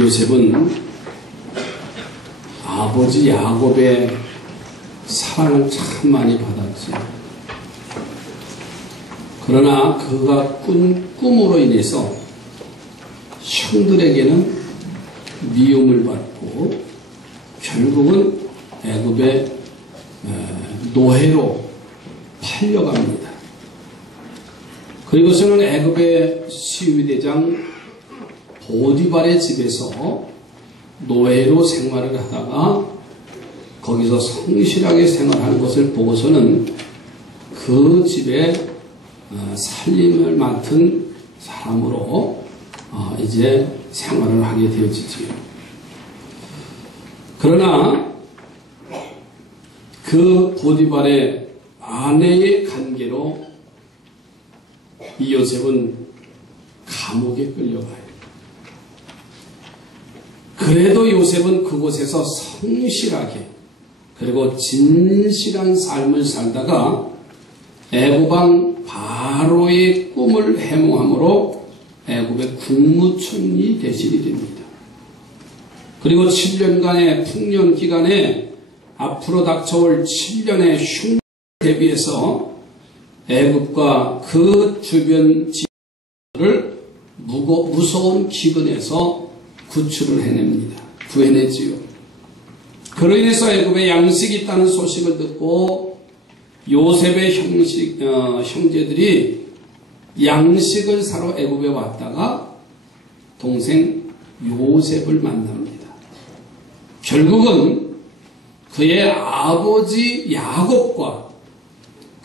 요셉은 아버지 야곱의 사랑을 참 많이 받았지. 그러나 그가 꾼 꿈으로 인해서 형들에게는 미움을 받고 결국은 애굽의 노예로 팔려갑니다. 그리고서는 애굽의 시위대장 보디발의 집에서 노예로 생활을 하다가 거기서 성실하게 생활하는 것을 보고서는 그 집에 살림을 맡은 사람으로 이제 생활을 하게 되어지지요. 그러나 그 보디발의 아내의 관계로 이 요셉은 감옥에 끌려가요. 그래도 요셉은 그곳에서 성실하게 그리고 진실한 삶을 살다가 애굽왕 바로의 꿈을 해몽함으로 애굽의 국무총리 대신이 됩니다. 그리고 7년간의 풍년 기간에 앞으로 닥쳐올 7년의 흉년을 대비해서 애굽과 그 주변 지역을 무서운 기근에서 구출을 해냅니다. 구해내지요. 그로 인해서 애굽에 양식이 있다는 소식을 듣고 요셉의 형제들이 양식을 사러 애굽에 왔다가 동생 요셉을 만납니다. 결국은 그의 아버지 야곱과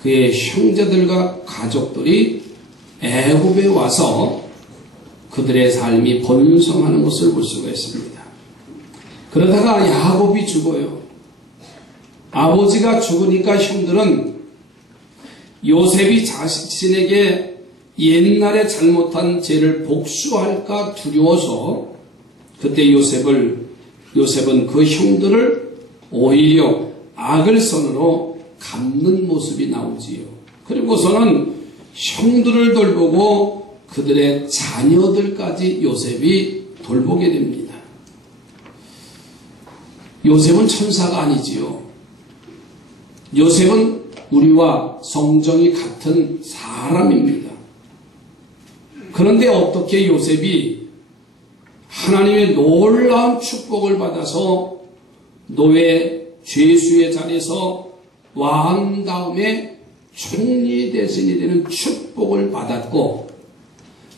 그의 형제들과 가족들이 애굽에 와서 그들의 삶이 번성하는 것을 볼 수가 있습니다. 그러다가 야곱이 죽어요. 아버지가 죽으니까 형들은 요셉이 자신에게 옛날에 잘못한 죄를 복수할까 두려워서 그때 요셉은 그 형들을 오히려 악을 선으로 갚는 모습이 나오지요. 그리고서는 형들을 돌보고 그들의 자녀들까지 요셉이 돌보게 됩니다. 요셉은 천사가 아니지요. 요셉은 우리와 성정이 같은 사람입니다. 그런데 어떻게 요셉이 하나님의 놀라운 축복을 받아서 노예 죄수의 자리에서 왕 다음에 총리 대신이 되는 축복을 받았고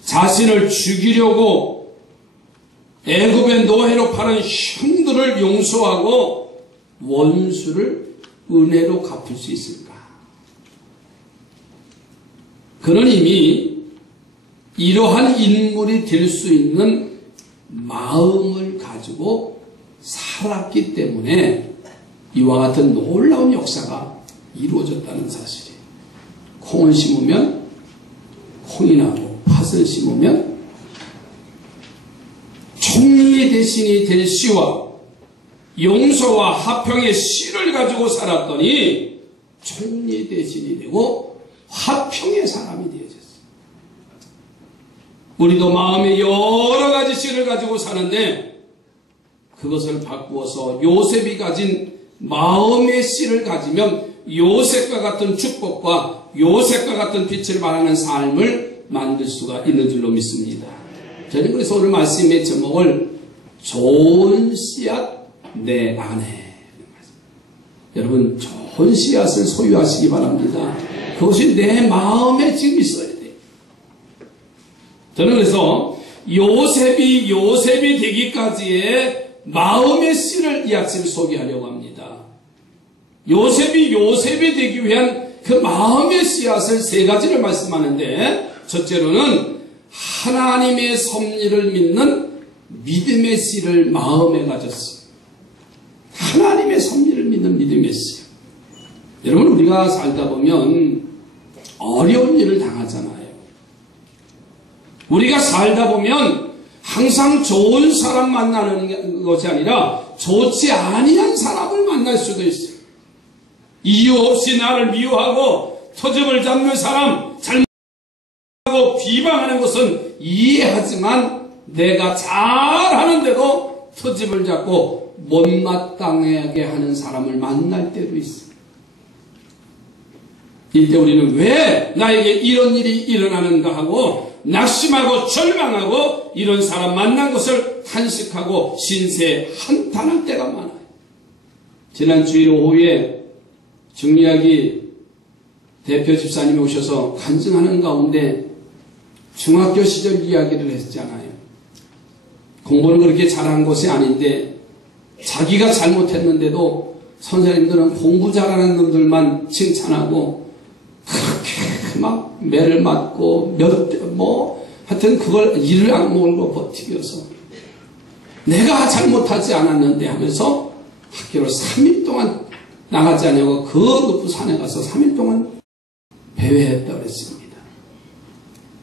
자신을 죽이려고 애굽의 노예로 파는 형들을 용서하고 원수를 은혜로 갚을 수 있을까? 그는 이미 이러한 인물이 될 수 있는 마음을 가지고 살았기 때문에 이와 같은 놀라운 역사가 이루어졌다는 사실이에요. 콩을 심으면 콩이 나고 팥을 심으면 총리 대신이 될 씨와 용서와 화평의 씨를 가지고 살았더니 총리 대신이 되고 화평의 사람이 되어졌어요. 우리도 마음에 여러 가지 씨를 가지고 사는데 그것을 바꾸어서 요셉이 가진 마음의 씨를 가지면 요셉과 같은 축복과 요셉과 같은 빛을 발하는 삶을 만들 수가 있는 줄로 믿습니다. 저는 그래서 오늘 말씀의 제목을 좋은 씨앗 내 안에, 여러분 좋은 씨앗을 소유하시기 바랍니다. 그것이 내 마음에 지금 있어야 돼요. 저는 그래서 요셉이 되기까지의 마음의 씨를 이 아침 소개하려고 합니다. 요셉이 되기 위한 그 마음의 씨앗을 세 가지를 말씀하는데, 첫째로는 하나님의 섭리를 믿는 믿음의 씨를 마음에 가졌어요. 하나님의 섭리를 믿는 믿음의 씨. 여러분, 우리가 살다 보면 어려운 일을 당하잖아요. 우리가 살다 보면 항상 좋은 사람 만나는 것이 아니라 좋지 아니한 사람을 만날 수도 있어요. 이유 없이 나를 미워하고 터집을 잡는 사람, 잘못하고 비방하는 것은 이해하지만 내가 잘하는데도 트집을 잡고 못마땅하게 하는 사람을 만날 때도 있어요. 이때 우리는 왜 나에게 이런 일이 일어나는가 하고 낙심하고 절망하고 이런 사람 만난 것을 탄식하고 신세에 한탄할 때가 많아요. 지난 주일 오후에 중리학이 대표 집사님이 오셔서 간증하는 가운데 중학교 시절 이야기를 했잖아요. 공부는 그렇게 잘한 것이 아닌데 자기가 잘못했는데도 선생님들은 공부 잘하는 놈들만 칭찬하고 그렇게 막 매를 맞고 하여튼 그걸 이를 악물고 버티겨서 내가 잘못하지 않았는데 하면서 학교를 3일 동안 나가지 않냐고 그 높은 산에 가서 3일 동안 배회했다고 그랬습니다.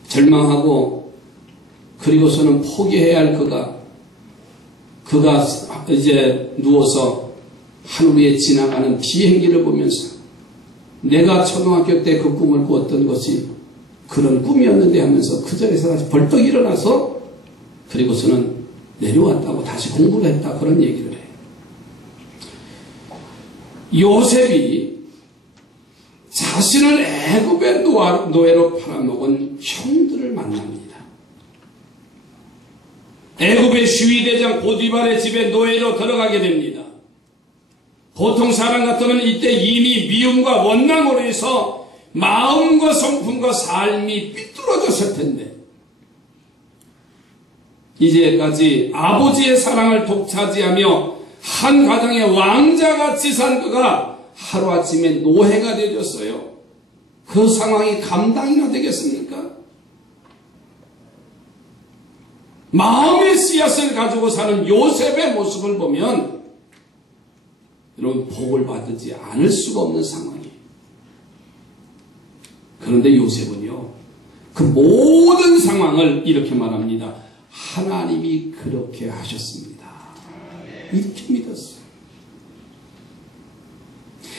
절망하고 그리고서는 포기해야 할 그가 이제 누워서 하루에 지나가는 비행기를 보면서 내가 초등학교 때 그 꿈을 꾸었던 것이 그런 꿈이었는데 하면서 그 자리에서 다시 벌떡 일어나서 그리고서는 내려왔다고 다시 공부를 했다 그런 얘기를 해요. 요셉이 자신을 애굽의 노예로 팔아먹은 형들을 만납니다. 애굽의 시위대장 보디발의 집에 노예로 들어가게 됩니다. 보통 사람 같으면 이때 이미 미움과 원망으로 해서 마음과 성품과 삶이 삐뚤어졌을 텐데 이제까지 아버지의 사랑을 독차지하며 한 가정의 왕자같이 산 그가 하루아침에 노예가 되어졌어요. 그 상황이 감당이나 되겠습니까? 마음의 씨앗을 가지고 사는 요셉의 모습을 보면 여러분 복을 받지 않을 수가 없는 상황이에요. 그런데 요셉은요 그 모든 상황을 이렇게 말합니다. 하나님이 그렇게 하셨습니다. 이렇게 믿었어요.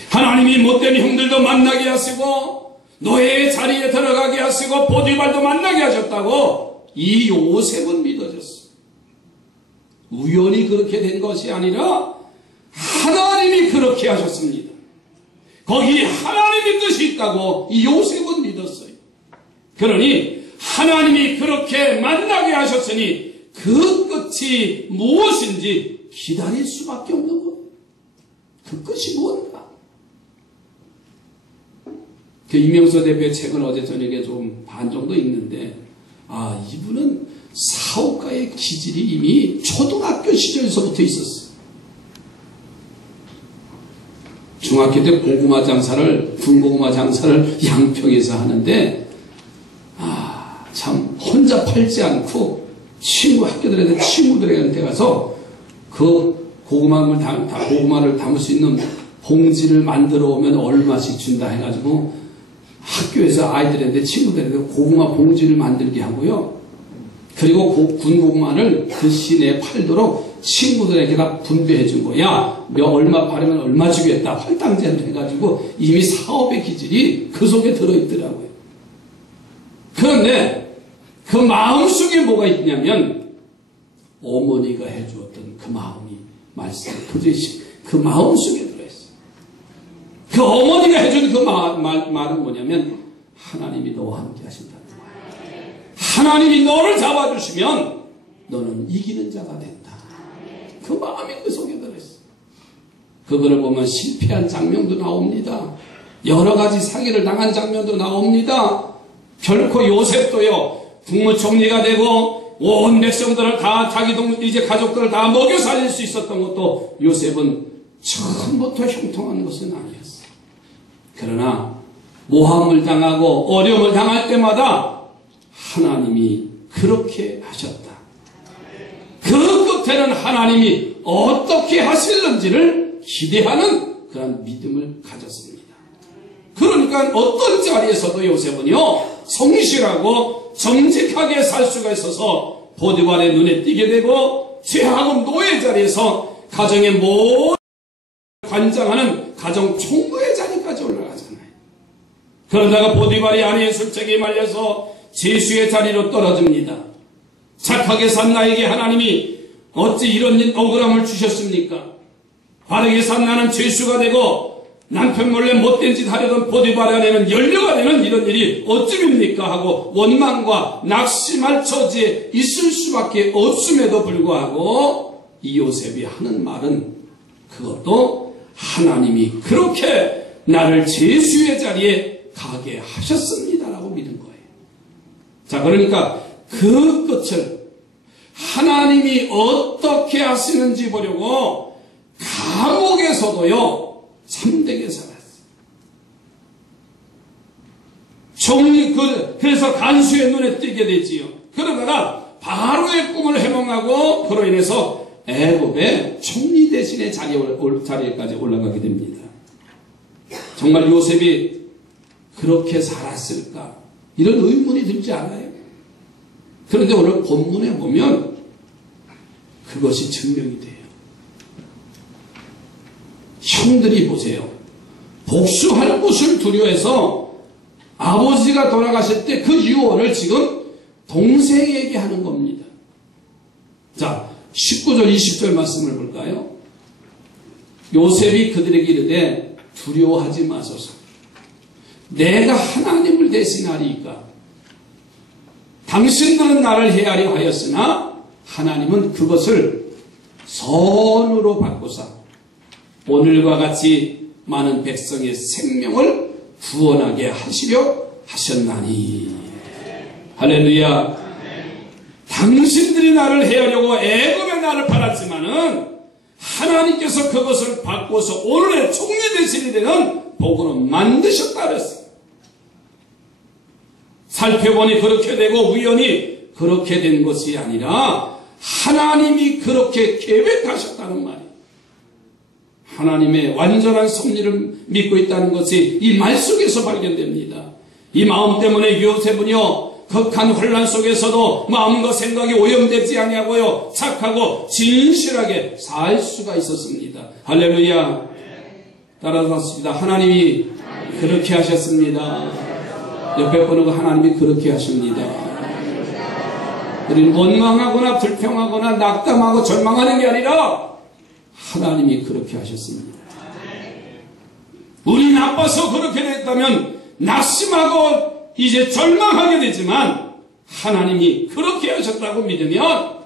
하나님이 못된 형들도 만나게 하시고 노예의 자리에 들어가게 하시고 보디발도 만나게 하셨다고 이 요셉은 믿어졌어요. 우연히 그렇게 된 것이 아니라 하나님이 그렇게 하셨습니다. 거기에 하나님의 뜻이 있다고 이 요셉은 믿었어요. 그러니 하나님이 그렇게 만나게 하셨으니 그 끝이 무엇인지 기다릴 수밖에 없는 거예요. 그 끝이 무엇인가? 그 이명서 대표의 책을 어제 저녁에 좀 반 정도 읽는데 이분은 사업가의 기질이 이미 초등학교 시절에서부터 있었어요. 중학교 때 고구마 장사를 군고구마 장사를 양평에서 하는데 참 혼자 팔지 않고 학교들한테 친구들한테 가서 그 고구마를 담을 수 있는 봉지를 만들어 오면 얼마씩 준다 해가지고 학교에서 아이들한테 친구들한테 고구마 봉지를 만들게 하고요. 그리고 군고구마를 그 시내에 팔도록 친구들에게 다 분배해 준 거야. 얼마 팔으면 얼마 주겠다. 할당제를 해가지고 이미 사업의 기질이 그 속에 들어있더라고요. 그런데 그 마음속에 뭐가 있냐면 어머니가 해주었던 그 마음이 도저히 그 마음속에 들어있어요. 그 어머니가 해준 그 말은 뭐냐면 하나님이 너와 함께 하신다는 거예요. 하나님이 너를 잡아주시면 너는 이기는 자가 된다. 그 마음이 그 속에 들어있어요. 그거를 보면 실패한 장면도 나옵니다. 여러 가지 사기를 당한 장면도 나옵니다. 결코 요셉도요 국무총리가 되고 온 백성들을 다 이제 가족들을 다 먹여 살릴 수 있었던 것도 요셉은 처음부터 형통한 것은 아니었어요. 그러나 모함을 당하고 어려움을 당할 때마다 하나님이 그렇게 하셨다. 그 끝에는 하나님이 어떻게 하실는지를 기대하는 그런 믿음을 가졌습니다. 그러니까 어떤 자리에서도 요셉은요 성실하고 정직하게 살 수가 있어서 보디발의 눈에 띄게 되고 죄악은 노예 자리에서 가정의 모든 관장하는 가정 총무의 자리까지 올라가잖아요. 그러다가 보디발이 아내의 술책에 말려서 제수의 자리로 떨어집니다. 착하게 산 나에게 하나님이 어찌 이런 억울함을 주셨습니까? 바르게 산 나는 죄수가 되고 남편 몰래 못된 짓 하려던 보디발의 아내는 연료가 되는 이런 일이 어찌입니까 하고 원망과 낙심할 처지에 있을 수밖에 없음에도 불구하고 이 요셉이 하는 말은 그것도 하나님이 그렇게 나를 죄수의 자리에 가게 하셨습니다라고 믿은 거예요. 자, 그러니까 그 끝을 하나님이 어떻게 하시는지 보려고 감옥에서도요 참되게 살았어요. 그래서 간수의 눈에 띄게 되지요. 그러다가 바로의 꿈을 해몽하고 그로 인해서 애굽의 총리 대신의 자리에까지 올라가게 됩니다. 정말 요셉이 그렇게 살았을까? 이런 의문이 들지 않아요? 그런데 오늘 본문에 보면 그것이 증명이 돼요. 형들이 보세요. 복수할 것을 두려워해서 아버지가 돌아가실 때 그 유언을 지금 동생에게 하는 겁니다. 자, 19절 20절 말씀을 볼까요? 요셉이 그들에게 이르되 두려워하지 마소서. 내가 하나님을 대신하리이까. 당신들은 나를 해하려 하였으나 하나님은 그것을 선으로 바꾸사 오늘과 같이 많은 백성의 생명을 구원하게 하시려 하셨나니. 할렐루야. 당신들이 나를 해하려고 애굽에 나를 팔았지만은 하나님께서 그것을 바꿔서 오늘의 총리 대신이 되는 복으로 만드셨다 그랬어요. 살펴보니 그렇게 되고 우연히 그렇게 된 것이 아니라 하나님이 그렇게 계획하셨다는 말이에요. 하나님의 완전한 섭리를 믿고 있다는 것이 이 말 속에서 발견됩니다. 이 마음 때문에 요셉은요 극한 혼란 속에서도 마음과 생각이 오염되지 아니하고요 착하고 진실하게 살 수가 있었습니다. 할렐루야. 따라서 하십니다. 하나님이 그렇게 하셨습니다. 옆에 보는 하나님이 그렇게 하십니다. 우리는 원망하거나 불평하거나 낙담하고 절망하는 게 아니라 하나님이 그렇게 하셨습니다. 우리 나빠서 그렇게 됐다면 낙심하고 이제 절망하게 되지만 하나님이 그렇게 하셨다고 믿으면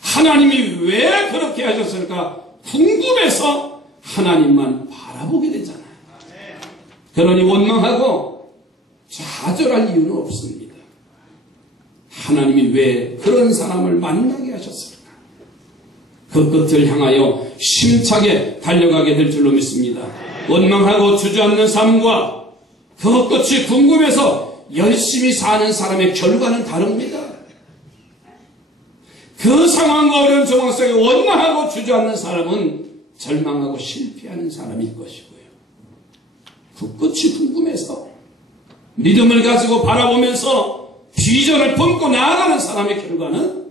하나님이 왜 그렇게 하셨을까 궁금해서 하나님만 바라보게 되잖아요. 그러니 원망하고 좌절할 이유는 없습니다. 하나님이 왜 그런 사람을 만나게 하셨을까? 그 끝을 향하여 심차게 달려가게 될 줄로 믿습니다. 원망하고 주저앉는 삶과 그 끝이 궁금해서 열심히 사는 사람의 결과는 다릅니다. 그 상황과 어려운 정황 속에 원망하고 주저앉는 사람은 절망하고 실패하는 사람일 것이고요. 그 끝이 궁금해서 믿음을 가지고 바라보면서 비전을 품고 나아가는 사람의 결과는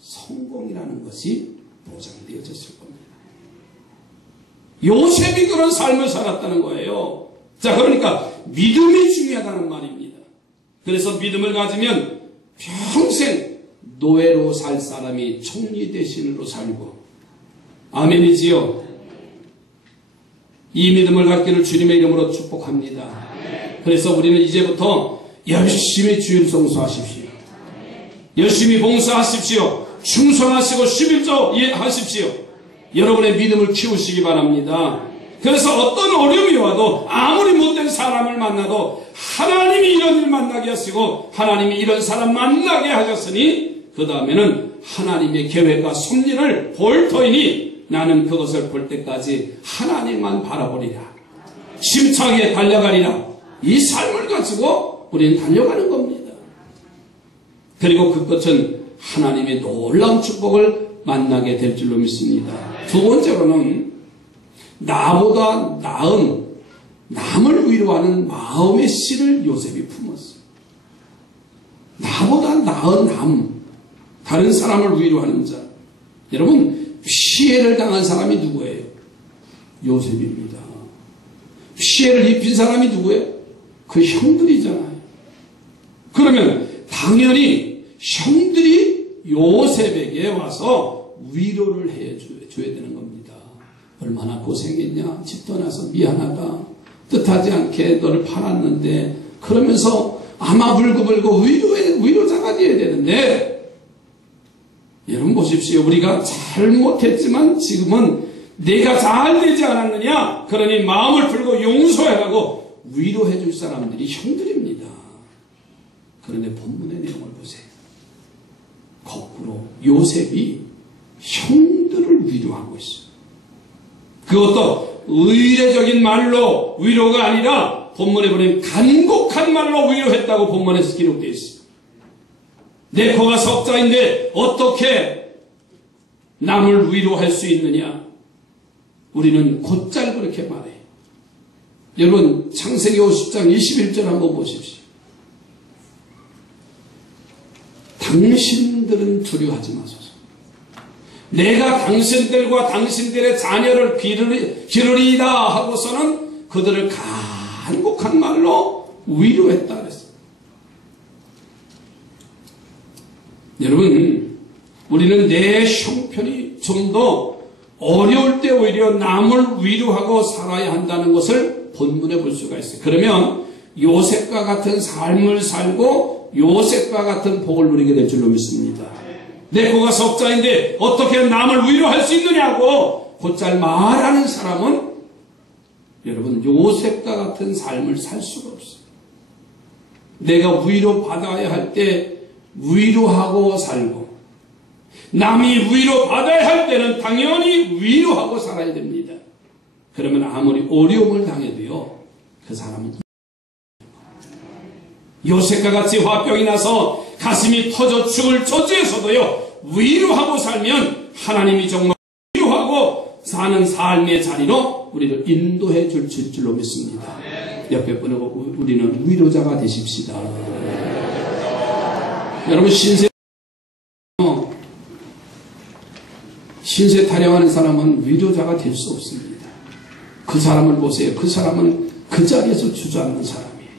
성공이라는 것이 보장되어졌을 겁니다. 요셉이 그런 삶을 살았다는 거예요. 자, 그러니까 믿음이 중요하다는 말입니다. 그래서 믿음을 가지면 평생 노예로 살 사람이 총리 대신으로 살고, 아멘이지요. 이 믿음을 갖기를 주님의 이름으로 축복합니다. 그래서 우리는 이제부터 열심히 주일 성수하십시오. 열심히 봉사하십시오. 충성하시고 11조 하십시오. 여러분의 믿음을 키우시기 바랍니다. 그래서 어떤 어려움이 와도 아무리 못된 사람을 만나도 하나님이 이런 일 만나게 하시고 하나님이 이런 사람 만나게 하셨으니 그 다음에는 하나님의 계획과 섭리를 볼 터이니 나는 그것을 볼 때까지 하나님만 바라보리라. 심차게 달려가리라. 이 삶을 가지고 우리는 달려가는 겁니다. 그리고 그 끝은 하나님의 놀라운 축복을 만나게 될 줄로 믿습니다. 두 번째로는 나보다 나은 남을 위로하는 마음의 씨를 요셉이 품었어요. 나보다 나은 남, 다른 사람을 위로하는 자. 여러분, 피해를 당한 사람이 누구예요? 요셉입니다. 피해를 입힌 사람이 누구예요? 그 형들이잖아요. 그러면 당연히 형들이 요셉에게 와서 위로를 해줘야 되는 겁니다. 얼마나 고생했냐, 집 떠나서 미안하다, 뜻하지 않게 너를 팔았는데, 그러면서 아마 불구불구 위로자가 되어야 되는데, 여러분 보십시오. 우리가 잘못했지만 지금은 내가 잘 되지 않았느냐, 그러니 마음을 풀고 용서해가고 위로해 줄 사람들이 형들입니다. 그런데 본문의 내용을 보세요. 거꾸로 요셉이 형들을 위로하고 있어요. 그것도 의례적인 말로 위로가 아니라 본문에 보면 간곡한 말로 위로했다고 본문에서 기록되어 있어요. 내 코가 석자인데 어떻게 남을 위로할 수 있느냐? 우리는 곧잘 그렇게 말해요. 여러분 창세기 50장 21절 한번 보십시오. 당신들은 두려워하지 마소서. 내가 당신들과 당신들의 자녀를 기르리이다 하고서는 그들을 간곡한 말로 위로했다 그랬어요. 여러분, 우리는 내 형편이 좀 더 어려울 때 오히려 남을 위로하고 살아야 한다는 것을 본문에 볼 수가 있어요. 그러면 요셉과 같은 삶을 살고 요셉과 같은 복을 누리게 될 줄로 믿습니다. 내 코가 석자인데 어떻게 남을 위로할 수 있느냐고 곧잘 말하는 사람은 여러분 요셉과 같은 삶을 살 수가 없어요. 내가 위로받아야 할 때 위로하고 살고, 남이 위로받아야 할 때는 당연히 위로하고 살아야 됩니다. 그러면 아무리 어려움을 당해도요, 그 사람은 요셉과 같이 화병이 나서 가슴이 터져 죽을 처지에서도요, 위로하고 살면 하나님이 정말 위로하고 사는 삶의 자리로 우리를 인도해 줄 줄로 믿습니다. 옆에 분하고 우리는 위로자가 되십시다. 여러분 신세 타령하는 사람은 위로자가 될 수 없습니다. 그 사람을 보세요. 그 사람은 그 자리에서 주저앉는 사람이에요.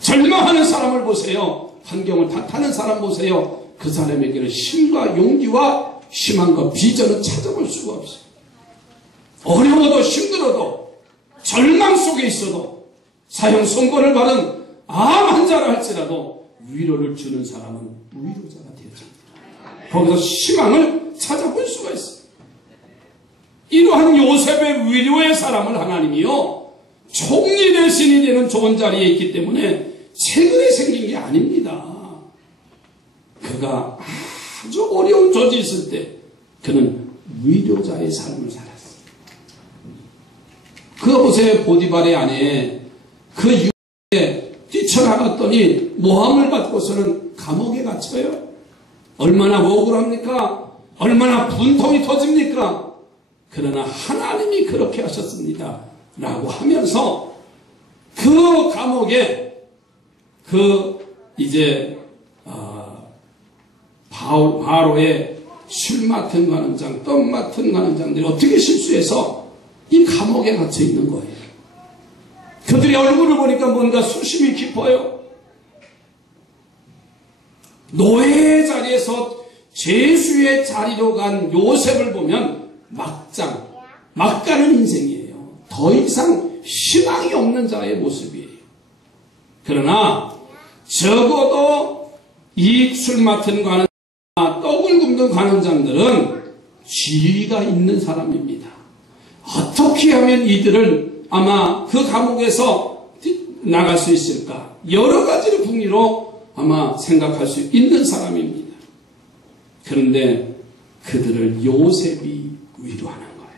절망하는 사람을 보세요. 환경을 탓하는 사람 보세요. 그 사람에게는 힘과 용기와 희망과 비전을 찾아볼 수가 없어요. 어려워도 힘들어도 절망 속에 있어도 사형 선고를 받은 암 환자라 할지라도 위로를 주는 사람은 위로자가 되어집니다. 거기서 희망을 찾아볼 수가 있어요. 이러한 요셉의 위로의 사람을 하나님이요, 총리 대신이 되는 좋은 자리에 있기 때문에 최근에 생긴 게 아닙니다. 그가 아주 어려운 조지에 있을 때 그는 위로자의 삶을 살았어요. 그거 보세요. 보디발의 아내 그 유혹에 뛰쳐나갔더니 모함을 받고서는 감옥에 갇혀요. 얼마나 억울합니까? 얼마나 분통이 터집니까? 그러나 하나님이 그렇게 하셨습니다 라고 하면서 그 감옥에 바로의 술 맡은 관원장, 떡 맡은 관원장들이 어떻게 실수해서 이 감옥에 갇혀 있는 거예요. 그들의 얼굴을 보니까 뭔가 수심이 깊어요. 노예의 자리에서 죄수의 자리로 간 요셉을 보면 막가는 인생이에요. 더 이상 희망이 없는 자의 모습이에요. 그러나 적어도 이 술 맡은 관원장, 떡을 굽는 관원장들은 지위가 있는 사람입니다. 어떻게 하면 이들을 아마 그 감옥에서 나갈 수 있을까? 여러 가지를 궁리로 아마 생각할 수 있는 사람입니다. 그런데 그들을 요셉이 위로하는 거예요.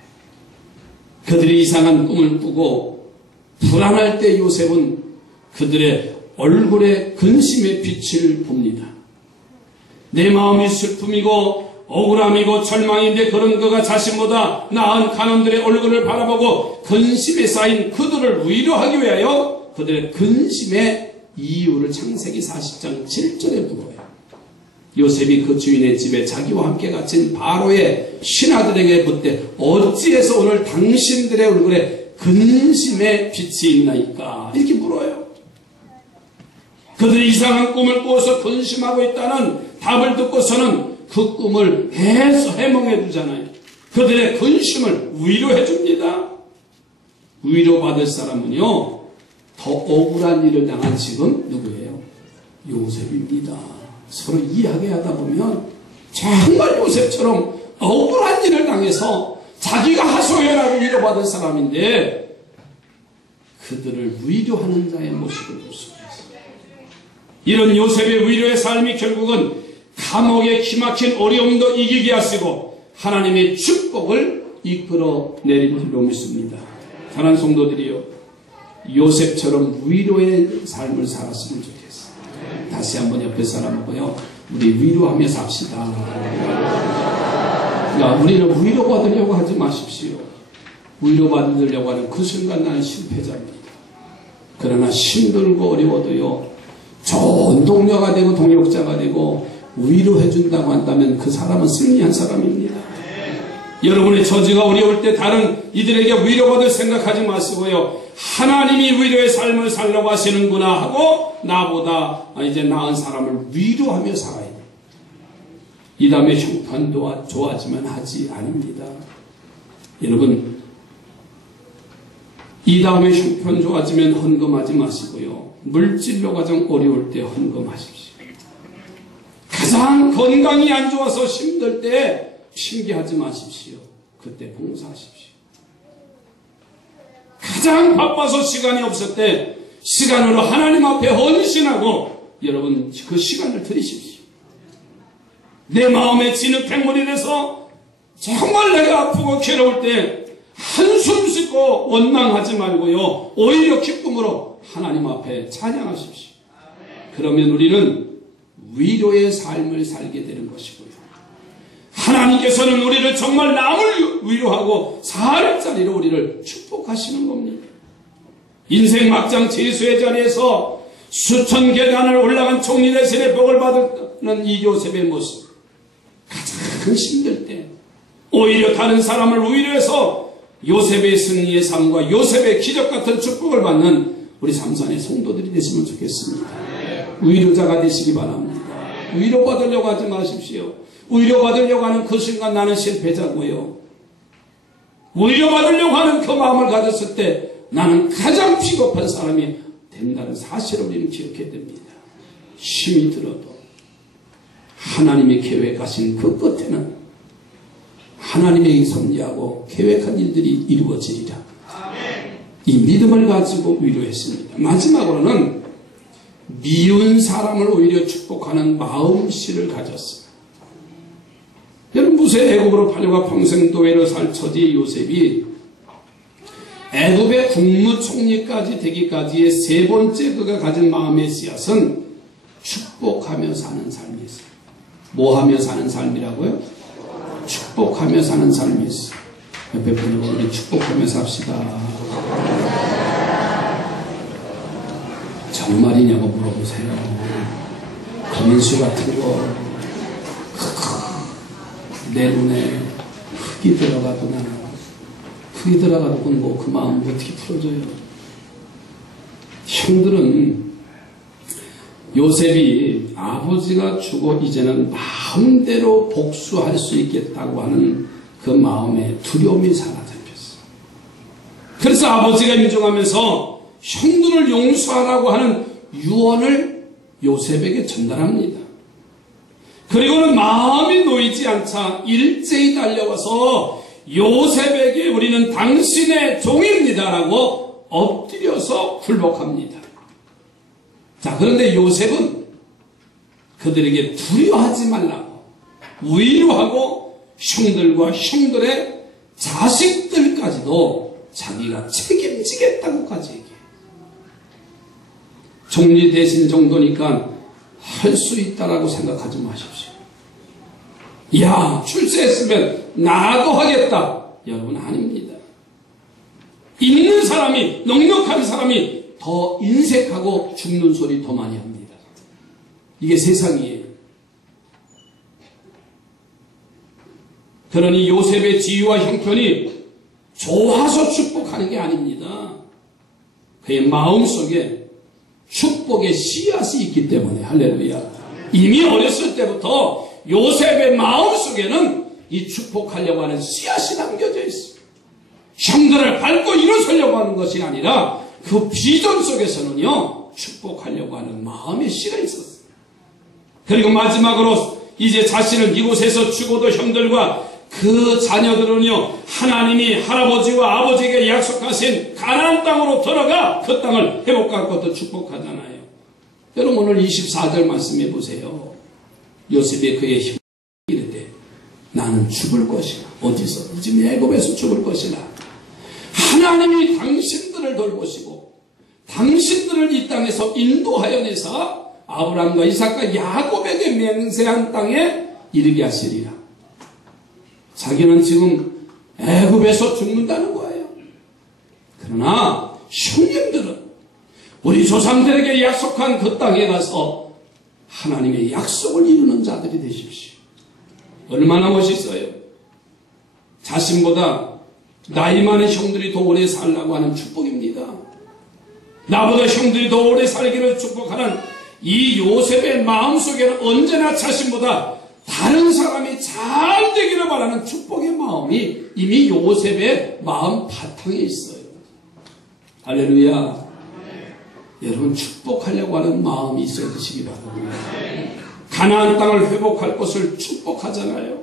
그들이 이상한 꿈을 꾸고 불안할 때 요셉은 그들의 얼굴에 근심의 빛을 봅니다. 내 마음이 슬픔이고 억울함이고 절망인데 그런 그가 자신보다 나은 간원들의 얼굴을 바라보고 근심에 쌓인 그들을 위로하기 위하여 그들의 근심의 이유를 창세기 40장 7절에 물어요. 요셉이 그 주인의 집에 자기와 함께 갇힌 바로의 신하들에게 묻되 어찌해서 오늘 당신들의 얼굴에 근심의 빛이 있나이까? 이렇게 물어요. 그들이 이상한 꿈을 꾸어서 근심하고 있다는 답을 듣고서는 그 꿈을 해몽해 주잖아요. 그들의 근심을 위로해 줍니다. 위로받을 사람은요, 더 억울한 일을 당한 지금 누구예요? 요셉입니다. 서로 이야기하다 보면 정말 요셉처럼 억울한 일을 당해서 자기가 하소연하고 위로받을 사람인데 그들을 위로하는 자의 모습을 볼 수가 있어요. 이런 요셉의 위로의 삶이 결국은 감옥의 기막힌 어려움도 이기게 하시고 하나님의 축복을 이끌어 내린 줄로 믿습니다. 사랑하는 성도들이요, 요셉처럼 위로의 삶을 살았으면 좋겠어요. 다시 한번 옆에 사람하고요, 우리 위로하며 삽시다. 그러니까 우리는 위로받으려고 하지 마십시오. 위로받으려고 하는 그 순간 나는 실패자입니다. 그러나 힘들고 어려워도요, 좋은 동료가 되고 동역자가 되고 위로해준다고 한다면 그 사람은 승리한 사람입니다. 여러분의 처지가 어려울 때 다른 이들에게 위로받을 생각하지 마시고요, 하나님이 위로의 삶을 살려고 하시는구나 하고 나보다 이제 나은 사람을 위로하며 살아야 돼요. 이 다음에 형편도 좋아지만 하지 아닙니다. 여러분, 이 다음에 형편 좋아지면 헌금하지 마시고요, 물질로 가장 어려울 때 헌금하십시오. 가장 건강이 안 좋아서 힘들 때 핑계하지 마십시오. 그때 봉사하십시오. 가장 바빠서 시간이 없을 때 시간으로 하나님 앞에 헌신하고 여러분 그 시간을 들이십시오. 내 마음에 진흙탕물이 돼서 정말 내가 아프고 괴로울 때 한숨 쉬고 원망하지 말고요, 오히려 기쁨으로 하나님 앞에 찬양하십시오. 그러면 우리는 위로의 삶을 살게 되는 것이고요, 하나님께서는 우리를 정말 남을 위로하고 살 자리로 우리를 축복하시는 겁니다. 인생 막장 재수의 자리에서 수천 계단을 올라간 총리 대신에 복을 받는 이 요셉의 모습, 가장 힘들 때 오히려 다른 사람을 위로해서 요셉의 승리의 삶과 요셉의 기적 같은 축복을 받는 우리 삼산의 성도들이 되시면 좋겠습니다. 위로자가 되시기 바랍니다. 위로받으려고 하지 마십시오. 위로받으려고 하는 그 순간 나는 실패자고요, 위로받으려고 하는 그 마음을 가졌을 때 나는 가장 비겁한 사람이 된다는 사실을 우리는 기억해야 됩니다. 힘이 들어도 하나님이 계획하신 그 끝에는 하나님의 섭리하고 계획한 일들이 이루어지리라. 이 믿음을 가지고 위로했습니다. 마지막으로는 미운 사람을 오히려 축복하는 마음씨를 가졌습니다. 여러분, 무쇠 애굽으로 팔려가 평생 노예로 살 처지 요셉이 애굽의 국무총리까지 되기까지의 세 번째 그가 가진 마음의 씨앗은 축복하며 사는 삶이었어요. 뭐 하며 사는 삶이라고요? 축복하며 사는 삶이 있어요. 옆에 분들과 우리 축복하며 삽시다. 정말이냐고 물어보세요. 거민수 같은 거 내 눈에 흙이 들어가도 나는 흙이 들어가도 그 마음 어떻게 풀어줘요? 형들은 요셉이 아버지가 죽어 이제는 마음대로 복수할 수 있겠다고 하는 그 마음에 두려움이 사라잡혔어. 그래서 아버지가 인정하면서 형들을 용서하라고 하는 유언을 요셉에게 전달합니다. 그리고는 마음이 놓이지 않자 일제히 달려와서 요셉에게 우리는 당신의 종입니다라고 엎드려서 굴복합니다. 자, 그런데 요셉은 그들에게 두려워하지 말라고 위로하고 형들과 형들의 자식들까지도 자기가 책임지겠다고까지 얘기해요. 종리 대신 정도니까 할 수 있다라고 생각하지 마십시오. 야, 출세했으면 나도 하겠다. 여러분, 아닙니다. 있는 사람이, 넉넉한 사람이 더 인색하고 죽는 소리 더 많이 합니다. 이게 세상이에요. 그러니 요셉의 지위와 형편이 좋아서 축복하는 게 아닙니다. 그의 마음속에 축복의 씨앗이 있기 때문에, 할렐루야, 이미 어렸을 때부터 요셉의 마음속에는 이 축복하려고 하는 씨앗이 남겨져 있어요. 형들을 밟고 일어서려고 하는 것이 아니라 그 비전 속에서는요, 축복하려고 하는 마음의 씨가 있었어요. 그리고 마지막으로 이제 자신을 이곳에서 죽어도 형들과 그 자녀들은요, 하나님이 할아버지와 아버지에게 약속하신 가나안 땅으로 들어가 그 땅을 회복할 것도 축복하잖아요. 여러분 오늘 24절 말씀해 보세요. 요셉이 그의 힘을 이르되 나는 죽을 것이라. 어디서? 지금 애굽에서 죽을 것이라. 하나님이 당신들을 돌보시고 당신들을 이 땅에서 인도하여 내사 아브라함과 이삭과 야곱에게 맹세한 땅에 이르게 하시리라. 자기는 지금 애굽에서 죽는다는 거예요. 그러나 형님들은 우리 조상들에게 약속한 그 땅에 가서 하나님의 약속을 이루는 자들이 되십시오. 얼마나 멋있어요. 자신보다 나이 많은 형들이 더 오래 살라고 하는 축복입니다. 나보다 형들이 더 오래 살기를 축복하는 이 요셉의 마음속에는 언제나 자신보다 다른 사람이 잘 되기를 바라는 축복의 마음이 이미 요셉의 마음 바탕에 있어요. 할렐루야. 여러분 축복하려고 하는 마음이 있어야 되시기 바랍니다. 가나안 땅을 회복할 것을 축복하잖아요.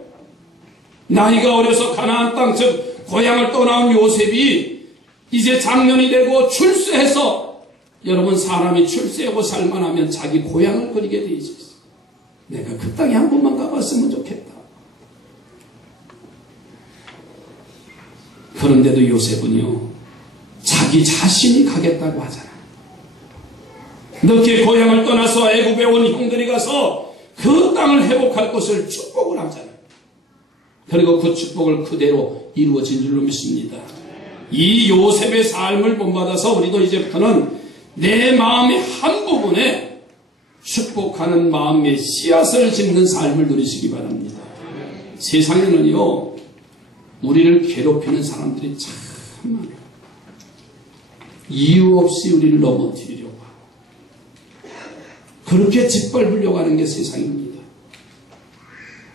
나이가 어려서 가나안 땅 즉 고향을 떠나온 요셉이 이제 장년이 되고 출세해서 여러분 사람이 출세하고 살만하면 자기 고향을 그리게 돼 있어요. 내가 그 땅에 한 번만 가봤으면 좋겠다. 그런데도 요셉은요 자기 자신이 가겠다고 하잖아요. 늦게 고향을 떠나서 애굽에 온 형들이 가서 그 땅을 회복할 것을 축복을 하잖아요. 그리고 그 축복을 그대로 이루어진 줄로 믿습니다. 이 요셉의 삶을 본받아서 우리도 이제부터는 내 마음의 한 부분에 축복하는 마음의 씨앗을 짓는 삶을 누리시기 바랍니다. 세상에는요 우리를 괴롭히는 사람들이 참 많아요. 이유 없이 우리를 넘어뜨리려고 하고 그렇게 짓밟으려고 하는 게 세상입니다.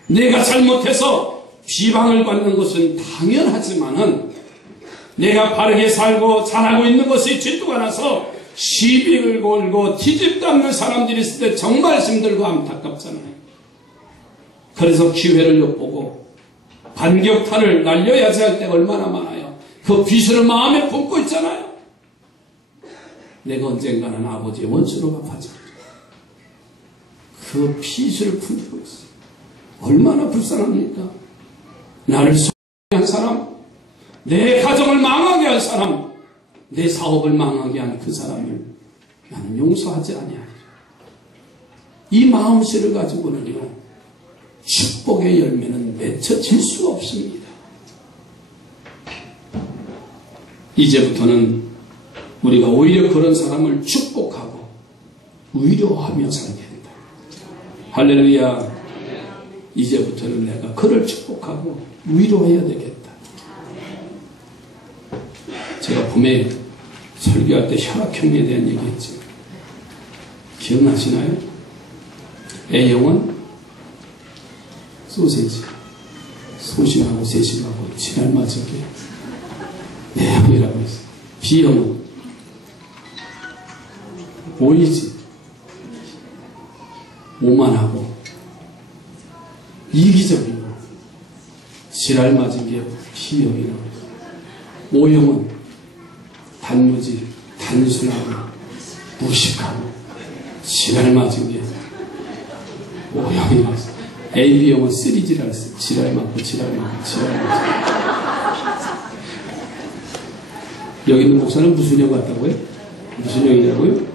내가 잘못해서 비방을 받는 것은 당연하지만은 내가 바르게 살고 잘하고 있는 것이 질투가 나서 시비를 걸고 뒤집담는 사람들이 있을 때 정말 힘들고 안타깝잖아요. 그래서 기회를 엿보고 반격탄을 날려야지 할 때가 얼마나 많아요. 그 비수를 마음에 품고 있잖아요. 내가 언젠가는 아버지의 원수로 갚아줘. 그 비수를 품고 있어요. 얼마나 불쌍합니까? 나를 소외한 사람, 내 가정을 망하게 한 사람, 내 사업을 망하게 한 그 사람을 나는 용서하지 아니하리라. 이 마음씨를 가지고는요 축복의 열매는 맺혀질 수가 없습니다. 이제부터는 우리가 오히려 그런 사람을 축복하고 위로하며 살게 된다. 할렐루야. 이제부터는 내가 그를 축복하고 위로해야 되겠다. 제가 봄에 설교할 때 혈압형에 대한 얘기했죠. 기억나시나요? A형은 소세지, 소심하고 세심하고 지랄맞은 게 A형이라고 했어요. B형은 오이지, 오만하고 이기적이고 지랄맞은 게 B형이라고 했어요. O형은 단무지, 단순하고 무식하고 지랄맞은 게 O형이라고 했어요. A, B형은 쓰리지랄, 지랄맞고 지랄맞고 지랄맞고. 여기 있는 목사는 무슨 형 같다고요? 무슨 형이냐고요?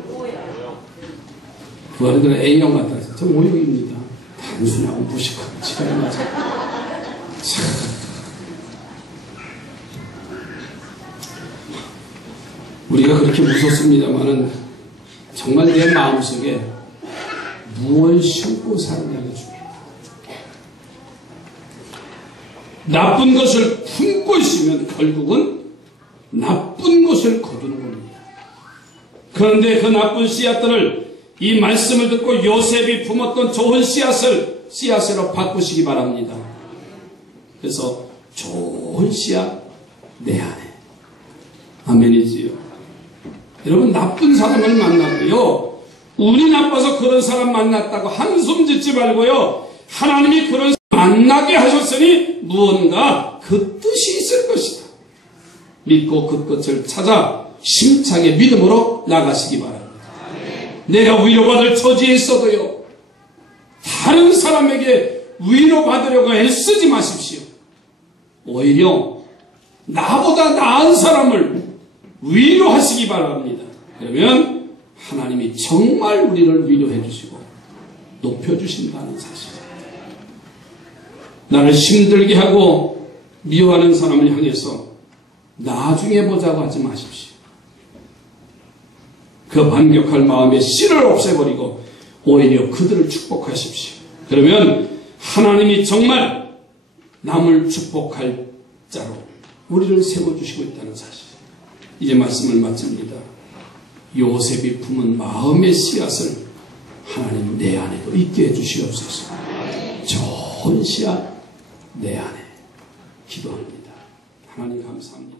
그 아이들은 A형 같다 했어요. 저 O형입니다. 단순하고 무식하고 지랄맞고. 참. 우리가 그렇게 무섭습니다만은 정말 내 마음속에 무엇을 심고 사느냐가 중요해요. 나쁜 것을 품고 있으면 결국은 나쁜 것을 거두는 겁니다. 그런데 그 나쁜 씨앗들을 이 말씀을 듣고 요셉이 품었던 좋은 씨앗으로 바꾸시기 바랍니다. 그래서 좋은 씨앗 내 안에. 아멘이지요. 여러분, 나쁜 사람을 만나고요, 운이 나빠서 그런 사람 만났다고 한숨 짓지 말고요, 하나님이 그런 사람 만나게 하셨으니 무언가 그 뜻이 있을 것이다. 믿고 그 끝을 찾아 심차게 믿음으로 나가시기 바랍니다. 내가 위로받을 처지에 있어도요, 다른 사람에게 위로받으려고 애쓰지 마십시오. 오히려 나보다 나은 사람을 위로하시기 바랍니다. 그러면 하나님이 정말 우리를 위로해 주시고 높여주신다는 사실입니다. 나를 힘들게 하고 미워하는 사람을 향해서 나중에 보자고 하지 마십시오. 그 반격할 마음의 씨를 없애버리고 오히려 그들을 축복하십시오. 그러면 하나님이 정말 남을 축복할 자로 우리를 세워주시고 있다는 사실. 이제 말씀을 마칩니다. 요셉이 품은 마음의 씨앗을 하나님 내 안에도 있게 해주시옵소서. 좋은 씨앗 내 안에 기도합니다. 하나님 감사합니다.